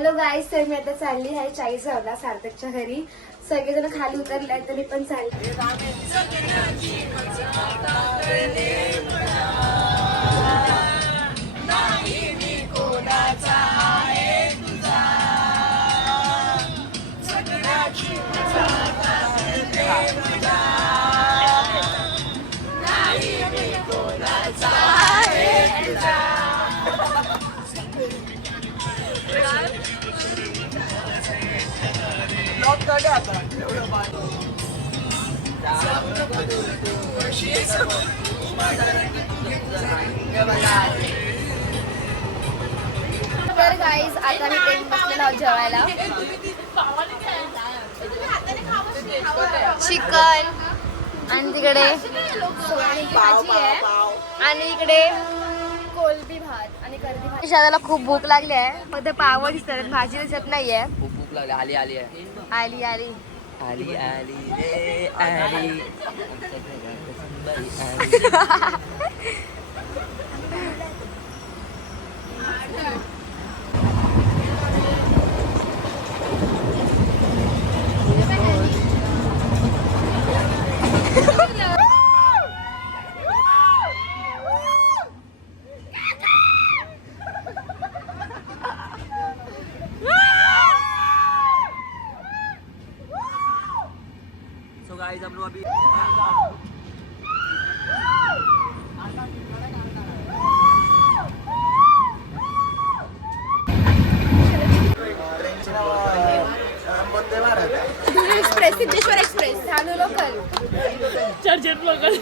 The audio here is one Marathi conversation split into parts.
हॅलो गाईज, तर मी आता चालली आहे चाळीसगावला सार्थकच्या घरी. सगळेजण खाली उतरले आहेत तरी पण चालले. तर गाईज आता मी ट्रेन बसलेलो आहोत जेवायला. चिकन आणि तिकडे भाजी आहे आणि इकडे कोलबी भात आणि कर्दी भात. शाळेला खूप भूक लागली आहे, फक्त पाव दिसतात, भाजी दिसत नाहीये. खूप भूक लागली. आली आली आहे. आली आली आली आली रे आली. So guys, हम लोग अभी express, Siddheshwar express, Dhanu local, चार्जर लोकल.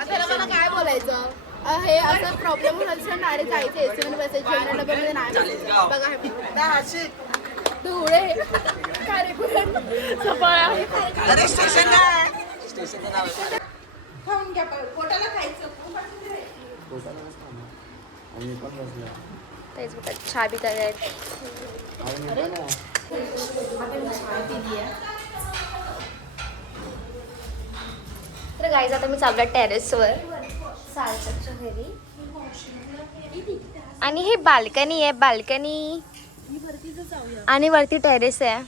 आता लोकांना काय बोलायचं? हे असं प्रॉब्लेम होणार, डायरेक्ट जायचं एसी मध्ये बसायचं, जनरल डब्यामध्ये नाही बघा. धुळे कार्यक्रम अरे स्टेशन स्टेशनचं नाव आहे. खाऊन घ्या, पोटाला खायचं. तेच बघा, चहा बी तयार आहे. तर गाईज आता मी चाललो टेरेसवर सार्थकच्या घरी. आणि हे बाल्कनी आहे, बाल्कनी आणि वरती टेरेस आहे,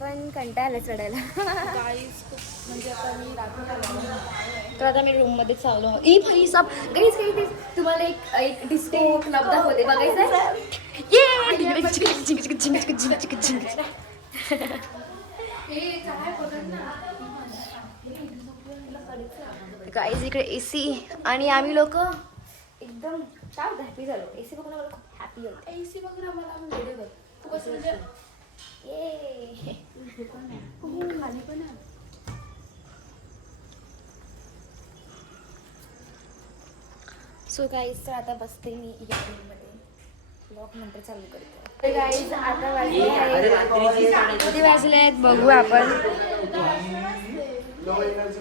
पण कंटाळा आला चढायला. तर आता मी रूम मध्ये चाललो आहोत. ई भाई साब गाईज काही तुम्हाला एक डिस्को क्लब दाखवते, बघायचं. गाईज इकडे एसी आणि आम्ही लोक एकदम टाप हॅपी झालो. एसी बघून मला खूप हॅपी होतं. एसी बघून आम्हाला सो गाईज, तर आता बसते मी या रूममध्ये, ब्लॉग नंतर चालू करते. तर गाईज आता वाजले आहेत, किती वाजले आहेत बघू आपण,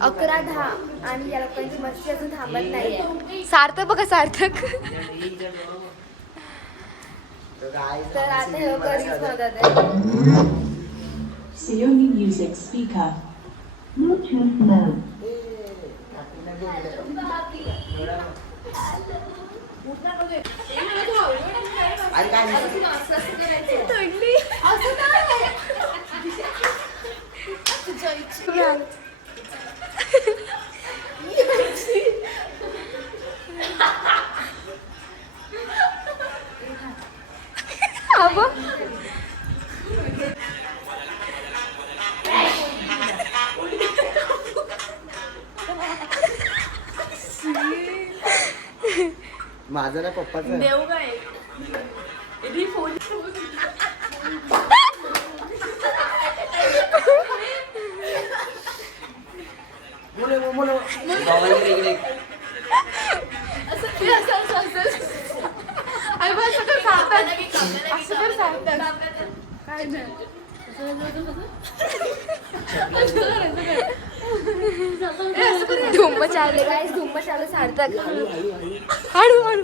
11:10 आणि या लोकांची मस्ती अजून थांबत नाहीये. सार्थक बघा, सार्थक. तर आता हे लोक रील्स बनवतात. Xiaomi Music Speaker. Bluetooth mode. माझं ना पप्पाचं देऊ काय फोन काय नाही. धुम्म चालले गाईस, धुम्म चालू. सार्थक हळू हळू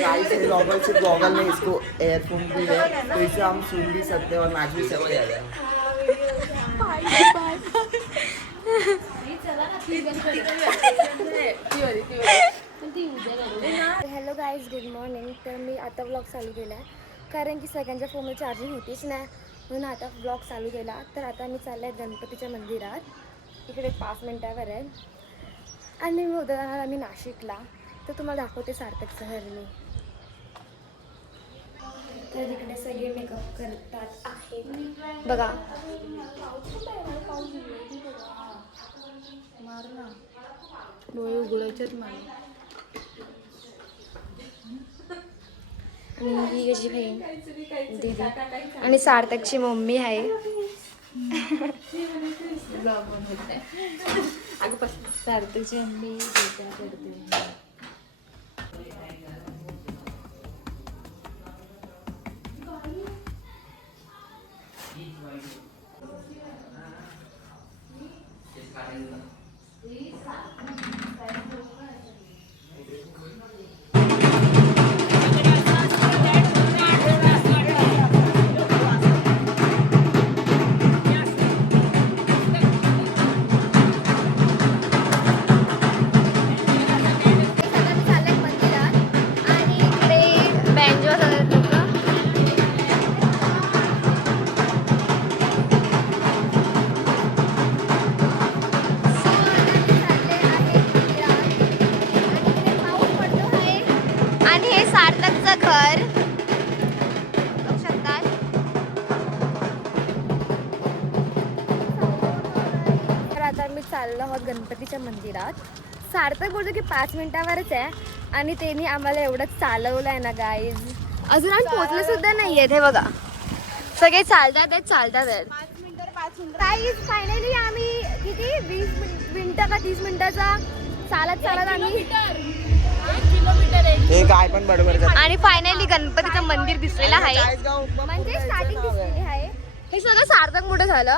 गाइस ये गॉगल सिर्फ गॉगल नहीं, इसको एयरफोन भी है, तो इसे हम सुन भी सकते हैं और नाच भी सकते हैं। Hello guys, good morning. तर मी आता ब्लॉग चालू केला आहे कारण की सगळ्यांच्या फोनवर चार्जिंग होतीच नाही, म्हणून आता ब्लॉग चालू केला. तर आता मी चालले आहे गणपतीच्या मंदिरात, इकडे 5 मिनटावर आहे. आणि मी उद्या जाणार आम्ही नाशिकला, तर तुम्हाला दाखवते सार्थकचं घर मी. तर इकडे सगळे मेकअप करतात आहेत बघा. डोळे उघडायचेच मला. आणि ही याची बहीण दीदी आणि सार्थकची मम्मी आहे. सार्थकची मम्मी करते. चाललो आहोत गणपतीच्या मंदिरात. सार्थक बोलतो की 5 मिनिटावरच आहे आणि त्यांनी आम्हाला एवढं चालवलं आहे ना गाईज. अजून आम्ही पोचले सुद्धा नाही आहेत. हे बघा सगळे चालतात आहेत. 5 मिनिटं गाईज फायनली आम्ही किती 20 मिनिटं का 30 मिनिटाचा चालत आम्ही हे काय पण बडबड आणि फायनली गणपतीचं मंदिर दिसलेलं आहे, म्हणजे स्टार्टिंग दिसलेली आहे. हे सगळं सार्थक मोठं झालं.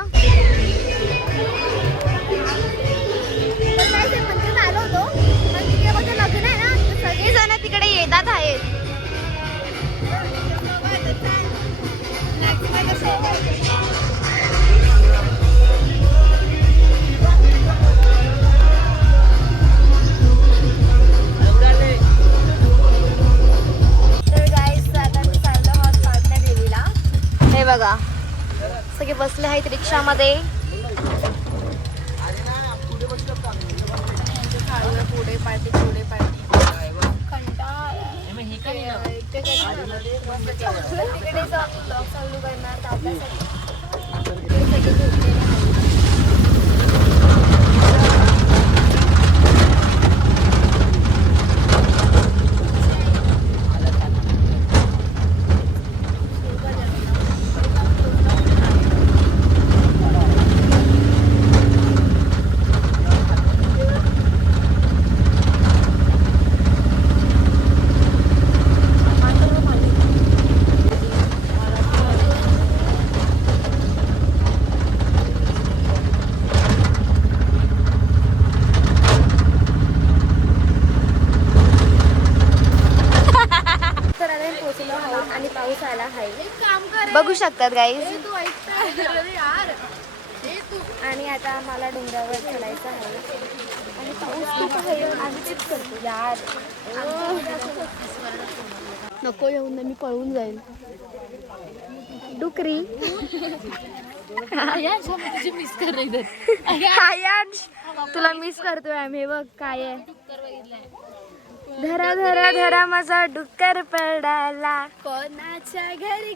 तर काय ते मंदिरात आलो होतो, पण तिकडे बघा लग्न आहे ना, तर सगळेजण तिकडे येतात आहेत. तर गाईस आता मी चाललो आहोत पाटणा देवीला. हे बघा सगळे बसले आहेत रिक्षामध्ये. पुढे पार्टी पुढे पार्टी तिकडे ब्लॉग चालू करणार आपल्यासाठी. आणि पाऊस आला आहे, बघू शकतात गाईज. आणि आता आम्हाला डोंगरावर चढायचं आहे आणि पाऊस खूप आहे. आम्ही तेच करतो यार. नको येऊन मी पळून जाईल. डुकरी मिस कर आयांश तुला मिस करतोय आम्ही. बघ काय आहे. धरा धरा धरा माझा डुक्कर पडाला. कोणाच्या घरी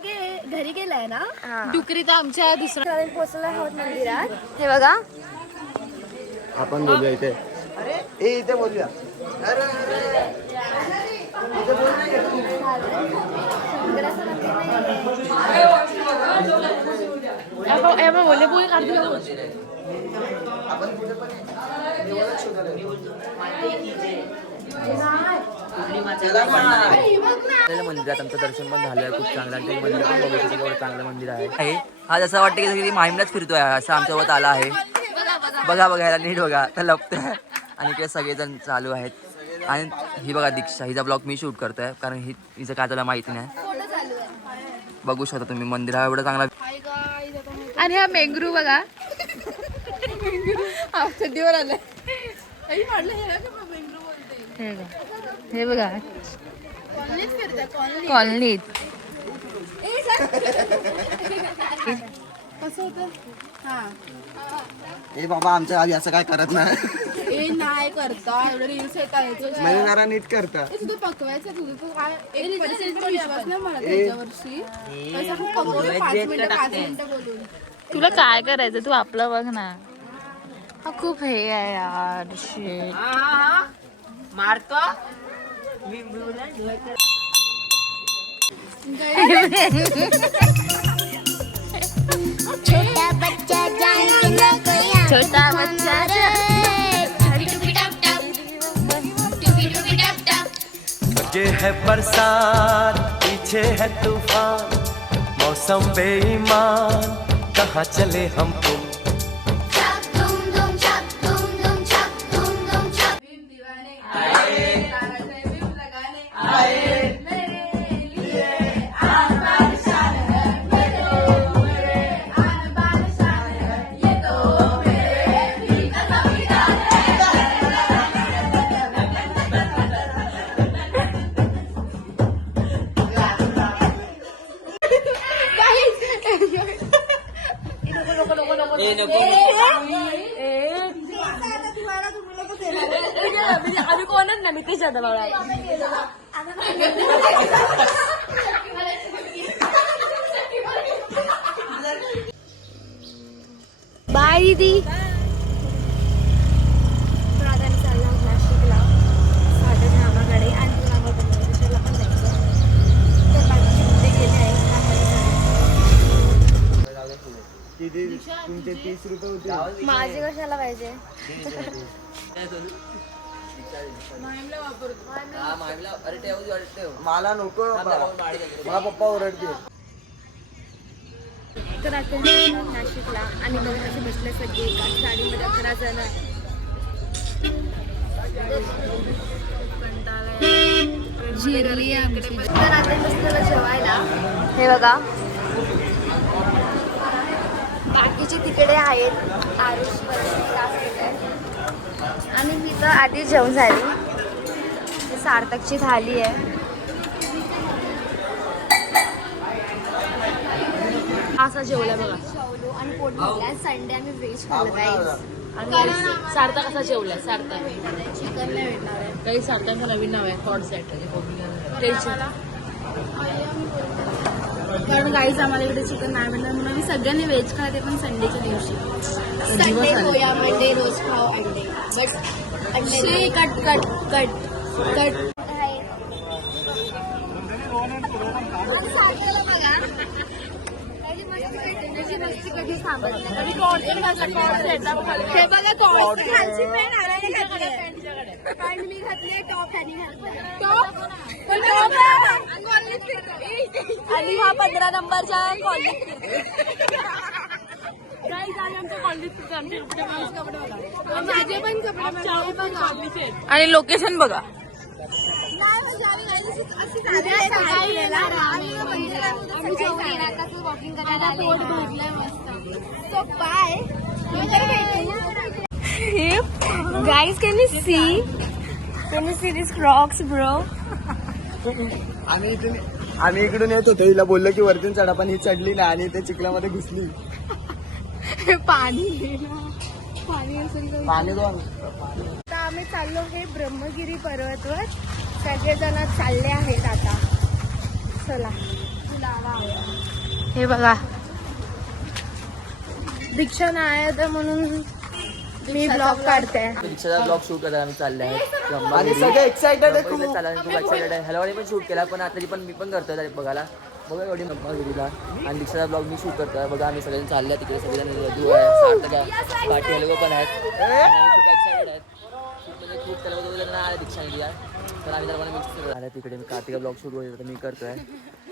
गेलाय ना हा. डुकरी तर आमच्या दुसऱ्या आम्ही पोचलो आहोत मंदिरात. हे बघा आपण बोलूया इथे. ए इथे बोलूया. बोलले पोळी काढतो. मंदिरात आमचं दर्शन पण झालं, खूप चांगलं. ते मंदिर पण बघू शकतो, एवढं चांगलं मंदिर आहे. हा जसं वाटतं की सगळी माहीमलाच फिरतोय, असं आमच्यासोबत आला आहे. बघा ह्याला नीट बघा तर लपतोय. आणि इकडे सगळेजण चालू आहेत. आणि ही बघा दीक्षा, हिचा ब्लॉग मी शूट करतोय कारण हिचं काय त्याला माहिती नाही. फोटो चालू आहे. बघू शकता तुम्ही मंदिर हा एवढा चांगला. हाय गाईज, आता मी आणि हा मेंगरू बघा. चड्डीवर आलाय. आई म्हटलं हे ना की मग बेंगळूर बोलते. हे बघा कॉलनीत फिरते कॉलनी. कॉलनीत. कसं होतं? हा. ए बाबा आमच्या आधी असं काय करत नाही. ए नाही करता एवढं रील्स येत आहे म्हणजे जरा नीट करता. तुझं पकवायचं तुझं तू काय 1% पण विश्वास नाही मला त्याच्यावरची. असं आपण पकवलं 5 मिनिटं बोलून. तुला काय करायचं तू आपलं बघ ना. हा खूप हे आहे यार. shit. छोटा बच्चा ये है बरसात पीछे है तूफान मौसम बेईमान कहाँ चले हम तुम. अभी कोणच ना मी ते जाता बाळा. बाय दीदी. तर आता आम्ही चाललो आहोत नाशिकला सागर मामाकडे आणि तुला बघायला पण जायचं. तर बाकीचे मुद्दे गेले आहेत. किती तुमचे 30 रुपये होते. माझे कशाला पाहिजे. मला नको बाबा. मला पप्पा ओरडते. तर आता मी नाशिकला आणि बघ असे बसले सगळे एकाच गाडीमध्ये 11 जण. जिरली आमची. तर आता बसलेलं जेवायला. हे बघा बाकीचे तिकडे आहेत. आरुष आणि मी तर आधी जेवण झाली. सार्थकची थाली आहे. असा जेवला बघा. जेवलो आणि पोट भरलाय. संडे आम्ही व्हेज खाल्लं राईस. आणि सार्थक कसा जेवलाय. सार्थक चिकन नाही भेटणार आहे. काही सार्थकचं नवीन नाव आहे कॉड सेट. टेन्शन. कारण गाईज आम्हाला इकडे चिकन नाही भेटणार म्हणून आम्ही सगळ्यांनी व्हेज खाते पण संडेच्या दिवशी. संडे होया मंडे रोज खाओ अंडे. बट अंडे कट कट कट कट. हे बघा कॉड खालची पॅन्ट आराने घातली. पॅन्ट मी घातली टॉप ह्यानी घातली. टॉप पण टॉप आणि हा 15 नंबरच्या कॉलनीत आमच्या कॉलनीत आमचे कपडे बघा. माझे पण कपडे. आणि लोकेशन बघा. Guys, can you see? Can you see these Crocs, bro? आम्ही इकडून येत होतो. हिला बोललो की वरतून चढा पण ही चढली नाही आणि ते चिखलामध्ये घुसली. पाणी असेल तर. पाणी दोन. आता आम्ही चाललो हे ब्रह्मगिरी पर्वतवर. सगळेजण चालले आहेत आता. चला हे बघा दीक्षा नाही आहे तर म्हणून मी ब्लॉग काढते. दीक्षाचा ब्लॉग शूट करायला आम्ही चालले आहे. आणि सगळे एक्साइटेड आहे खूप. खूप एक्साइटेड आहे. हॅलोवाडी पण शूट केला पण आता पण मी पण करतोय बघायला. बघा एवढी ब्रह्मगिरीला आणि दीक्षाचा ब्लॉग मी शूट करतोय. बघा आम्ही सगळ्यांनी चालले तिकडे. सगळेजण रजू आहे, सार्थक आहे, पाठी लोक पण आहेत. खूप एक्साइटेड आहेत. म्हणजे खूप त्याला वगैरे आले दीक्षाने दिला तर आम्ही त्याला मिक्स झालं तिकडे. मी कार्तिका ब्लॉग शूट वगैरे मी करतोय.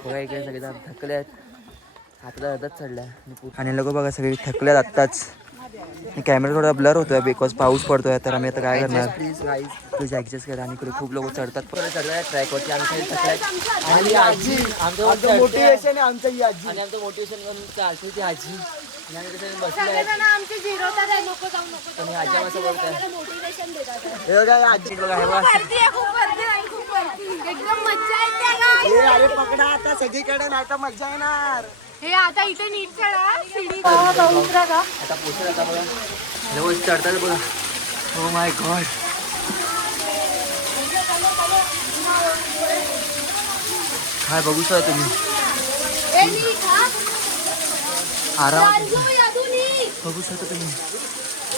बघा इकडे सगळेजण थकले आहेत. हाताला रथच चढलाय आणि लोक बघा सगळे थकले आत्ताच. कॅमेरा थोडा ब्लर होतोय बिकॉज पाऊस पडतोय, तर आम्ही आता काय करणार प्लीज गाईज. प्लीज ऍडजस्ट करा. आणि इकडे खूप लोक चढतात, चढतात ट्रॅकवरती. आम्ही सगळ्यात आणि आजी आमचं मोटिवेशन आहे आमचं ही आजी. आणि आमचं मोटिवेशन म्हणून चालते ती आजी. आणि आम्ही कसं बसले सगळेजण आमचे जिरवतात आहे, नको जाऊ नको आणि आजी आम्हाला बोलत आहे. मोटिवेशन देतात. हे बघा ही आजी बघा हे बघा. गर्दी आहे, खूप गर्दी आहे, खूप गर्दी. एकदम मज्जा येते guys. हे अरे पकडा आता सगळीकडे, नाही तर मजा येणार. हे आता इथे नीट चढा शिडी. आता पोचत आता बघा व्यवस्थित चढतात बघा. Oh my God. काय बघू शकता तुम्ही ए नीट हा. आरामात जाऊ यादू नीट. बघू शकता तुम्ही.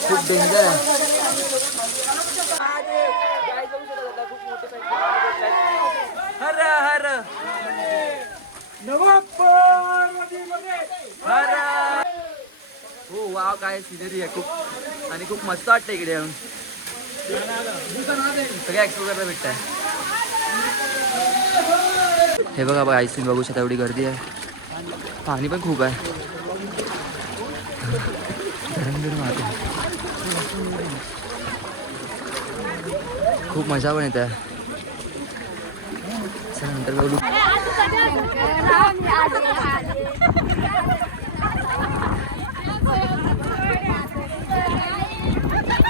खूप डेंजर आहे. हर हर हर. हो वाव, काय सिनरी आहे खूप. आणि खूप मस्त वाटतं इकडे येऊन. सगळ्या एक्सप्लोर करायला भेटत आहे. हे बघा बघा आईस्क्रीम बघू शकता, एवढी गर्दी आहे. पाणी पण खूप आहे. गरम गरम आहे. खूप मजा पण येत आहे. चला नंतर बघू.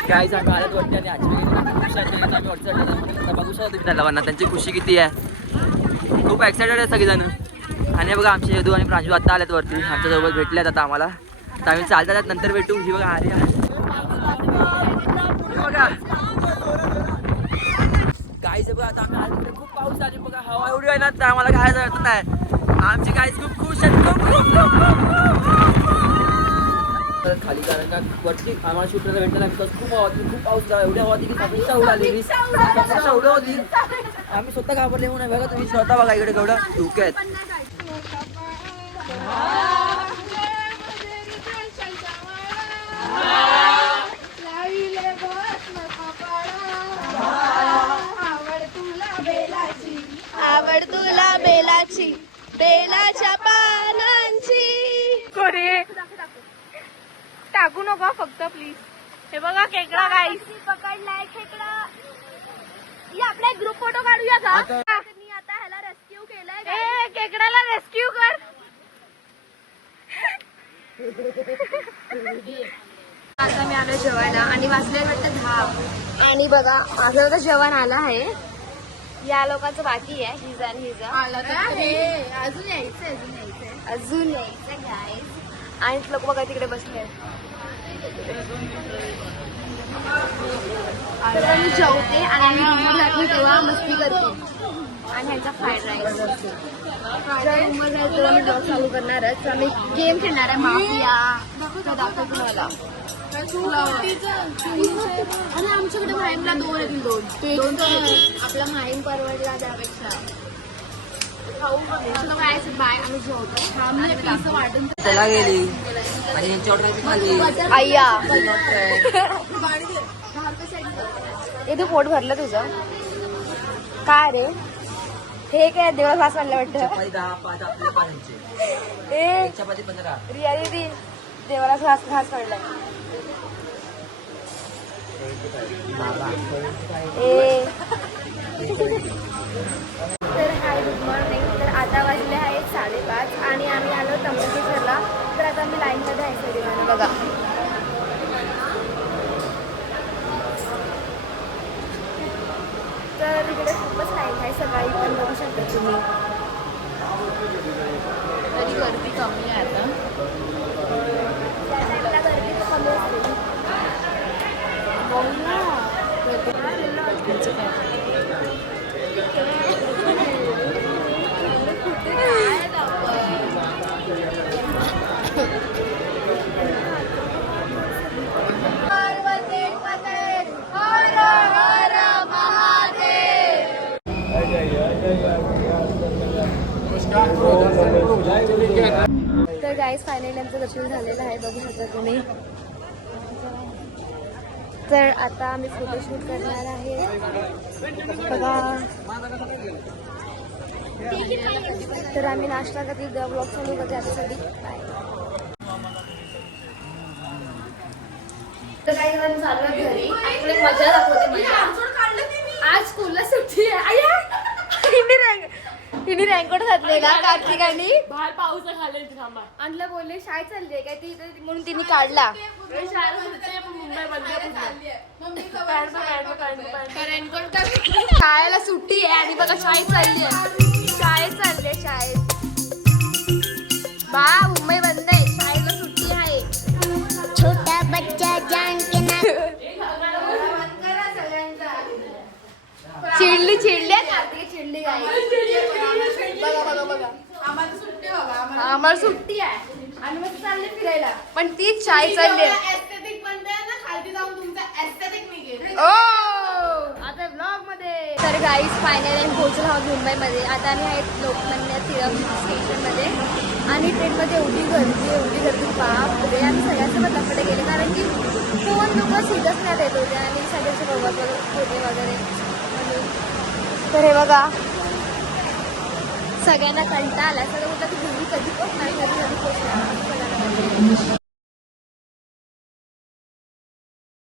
काय सांगा आल्यात वरती आणि आजी आम्ही वरती चढलो. बघू शकता तुम्ही त्या लवांना, त्यांची खुशी किती आहे. खूप एक्सायटेड आहे सगळेजण. आणि बघा आमचे यदू आणि प्रांजू आत्ता आल्यात वरती, आमच्यासोबत भेटले आहेत आता आम्हाला. तर आम्ही चालतात नंतर भेटू. ही बघा आर्या, बघा गाईज बघा. आता आम्ही आलो, खूप पाऊस आली बघा, हवा एवढी आहे ना, तर आम्हाला काय जायचं नाही. आमची गाईज खूप खुश आहेत. खाली कारण का वरती आम्हाला शूट करायला भेटलं नाही, बिकॉज खूप हवा होती, खूप पाऊस एवढी हवा होती की सगळीच्या उडाली. एवढं होती आम्ही स्वतः घाबरले म्हणून. बघा तुम्ही स्वतः बघा इकडे केवढं धुके आहेत. आवड तुला बेलाची, बेलाच्या पानांची. कोणी टाकू नका फक्त प्लीज. हे बघा खेकडा गाईस. पकडलाय खेकडा. या आपला एक ग्रुप फोटो काढूया का? मी आता ह्याला रेस्क्यू केलाय. ए खेकड्याला रेस्क्यू कर. आता मी आलो जेवायला आणि वाजले वाटतं 10. आणि बघा माझं आता जेवण आलं आहे. या लोकांचं बाकी आहे. हिजा आणि हिजा अजून यायचंय. अजून यायचं गाईस. आणि लोक बघा तिकडे बसले. तर मी जेवते आणि आम्ही जातो तेव्हा मस्ती करते. आणि ह्यांचा फ्राईड राईस. जर उमर झालं तेव्हा मी ब्लॉग चालू करणारच. आम्ही गेम खेळणार आहे माफिया. दाखवतो तुम्हाला. आणि आमच्याकडे माहीमला 2 येतील. 2 आपला माहीम परवडला त्यापेक्षा खाऊ काय बाय. आम्ही जेवतो. वाटून त्याला गेली आणि यांची ऑर्डर खाली. अय्या हे तू पोट भरलं तुझं काय रे? हे काय देवळा फास वाटलं वाटतं. 10-5 आपले पाहिजे. ए चपाती 15. रिया दीदी देवाला घास पडलाय. ए तर हाय गुड मॉर्निंग. तर आता वाजले आहेत 5:30 आणि आम्ही आलो त्र्यंबकेश्वरला. तर आता आम्ही लाईनमध्ये आहे सगळीजण बघा. तर इकडे खूपच लाईन आहे. सकाळी पण बघू शकता तुम्ही. तरी गर्दी कमी आहे आता. त्या टाईमला गर्दी तर कमी असते. तर गाईस फायनली आमचं दर्शन झालेलं आहे. बघू शकता तुम्ही. तर आता आम्ही फोटोशूट करणार आहे बघा. तर आम्ही नाश्ता करते. ब्लॉग चालू करते आतासाठी. बाय. तर काही जण चालू घरी आपली मजा दाखवते मजा. आज स्कूलला सुट्टी आहे. हिने रँकोट घातलेला कार्तिकाने बाहेर पाऊस खाल्ला थांबा. आणलं बोलले शाळेत चालली आहे काय ती म्हणून तिने काढला. शाळेला सुट्टी आहे आणि बघा शाळेत चालली आहे. शाळेत बा मुंबई बंद आहे, शाळेला सुट्टी आहे. छोटा बच्चा जान के ना. चिडली कार्तिक चिडली काय. बघा आम्हाला सुट्टी आहे आणि मग चालले फिरायला. पण तीच शाळेत चालली आहे. आता ब्लॉग मध्ये तर गाईज फायनली आम्ही पोहोचलो आहोत मुंबईमध्ये. आता आम्ही आहेत लोकमान्य टिळक स्टेशनमध्ये आणि ट्रेनमध्ये एवढी गर्दी बापरे. आम्ही सगळ्यांसोबत लपडे गेले कारण की फोन लोक सीधच नाही देत होते आणि सगळ्यांचे बघत होते वगैरे म्हणून. तर हे बघा सगळ्यांना कंटाळा आला. सगळं म्हटलं की घरी कधी पोचणार.